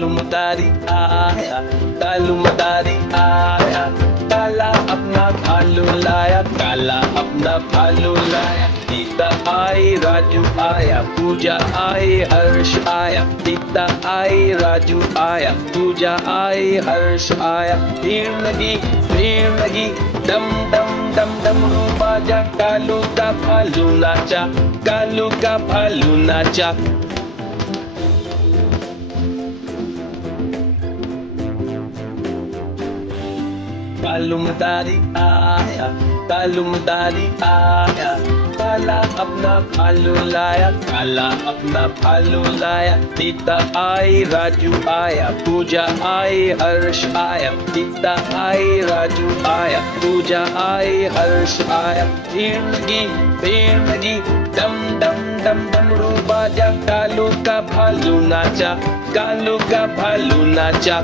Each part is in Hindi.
कालू मदारी आया, कालू मदारी आया, काला अपना भालू लाया, काला अपना भालू लाया। सीता आई, राजू आया, पूजा आई, हर्ष आया। सीता आई, राजू आया, पूजा आई, हर्ष आया। भीड़ लगी, डम डम डम डमरू बाजा, कालू का भालू नाचा, कालू का भालू नाचा। कालू मदारी आया, कालू मदारी आया, काला अपना भालू लाया, काला अपना भालू लाया। सीता आई, राजू आया, पूजा आई, हर्ष आया। सीता आई, राजू आया, पूजा आई, हर्ष आया। भीड़ लगी, डम डम डम डमरू बाजा, कालू का भालू नाचा, कालू का भालू नाचा।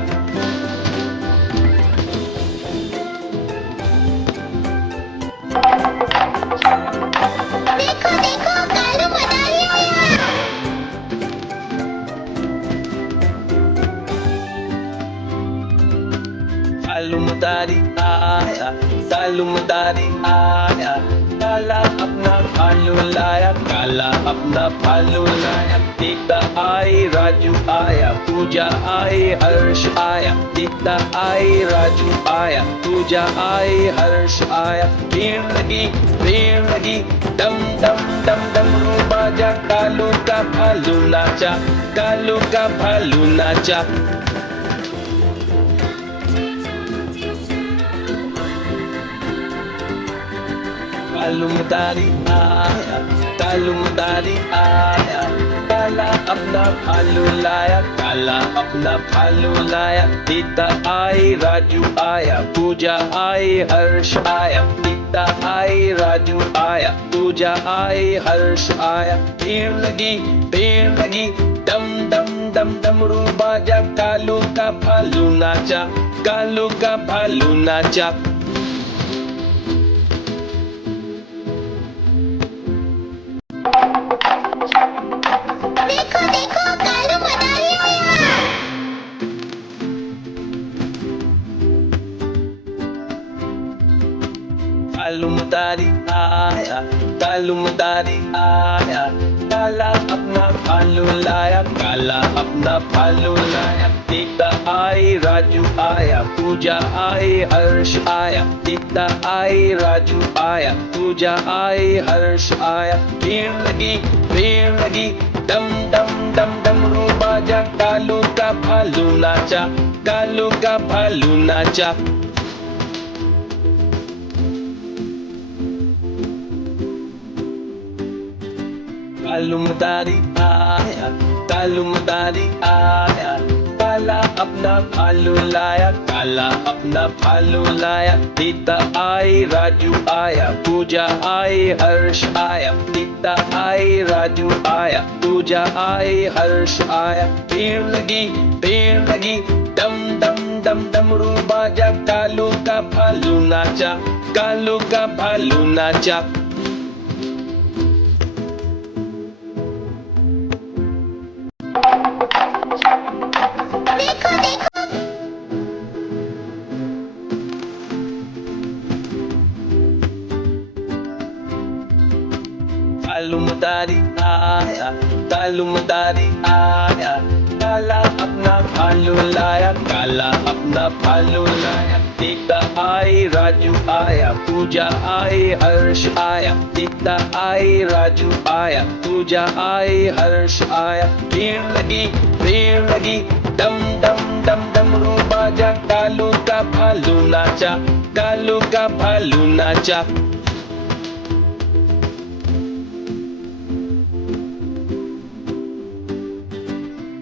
देखो देखो कालू मदारी आया। कालू मदारी आया, कालू मदारी आया, काला अपना भालू लाया, काला अपना भालू लाया। सीता आई, राजू आया, पूजा आई, हर्ष आया। सीता आई, राजू आया, पूजा आई, हर्ष आया। भीड़ लगी, डम डम डम डमरू बाजा, कालू का भालू नाचा, कालू का भालू नाचा। कालू मदारी आया, कालू मदारी आया, काला अपना भालू लाया, काला अपना भालू लाया। सीता आई, राजू आया, पूजा आई, हर्ष आया। सीता आई, राजू आया, पूजा आई, हर्ष आया। भीड़ लगी, डम डम डम डमरू बाजा, कालू का भालू नाचा, कालू का भालू नाचा। देखो देखो कालू मदारी आया। कालू मदारी आया, कालू मदारी आया, काला अपना भालू लाया, काला अपना भालू लाया। सीता आई, राजू आया, पूजा आई, हर्ष आया। सीता आई, राजू आया, पूजा आई, हर्ष आया। भीड़ लगी, डम डम डम डमरू बाजा, कालू का भालू नाचा, कालू का भालू नाचा। कालू मदारी आया, कालू मदारी आया, काला अपना भालू लाया, काला अपना भालू लाया। सीता आई, राजू आया, पूजा आई, हर्ष आया। सीता आई, राजू आया, पूजा आई, हर्ष आया। भीड़ लगी, डम डम डम डमरू बाजा, कालू का भालू नाचा, कालू का भालू नाचा। देखो देखो कालू मदारी आया, कालू मदारी आया, काला अपना भालू लाया, काला अपना भालू लाया। सीता आई, राजू आया, पूजा आई, हर्ष आया। सीता आई, राजू आया, पूजा आई, हर्ष आया। भीड़ लगी, डम डम डम डमरू बाजा, कालू का भालू नाचा, कालू का भालू नाचा।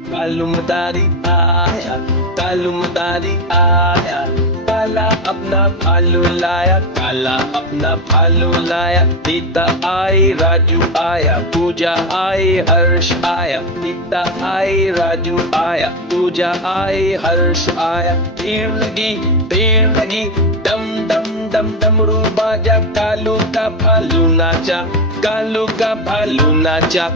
कालू मदारी आया, कालू मदारी आया, काला अपना भालू लाया, काला अपना भालू लाया। सीता आई, राजू आया, पूजा आई, हर्ष आया। सीता आई, राजू आया, पूजा आई, हर्ष आया। भीड़ लगी, डम डम डम डमरू बाजा, कालू का भालू नाचा, कालू का भालू नाचा।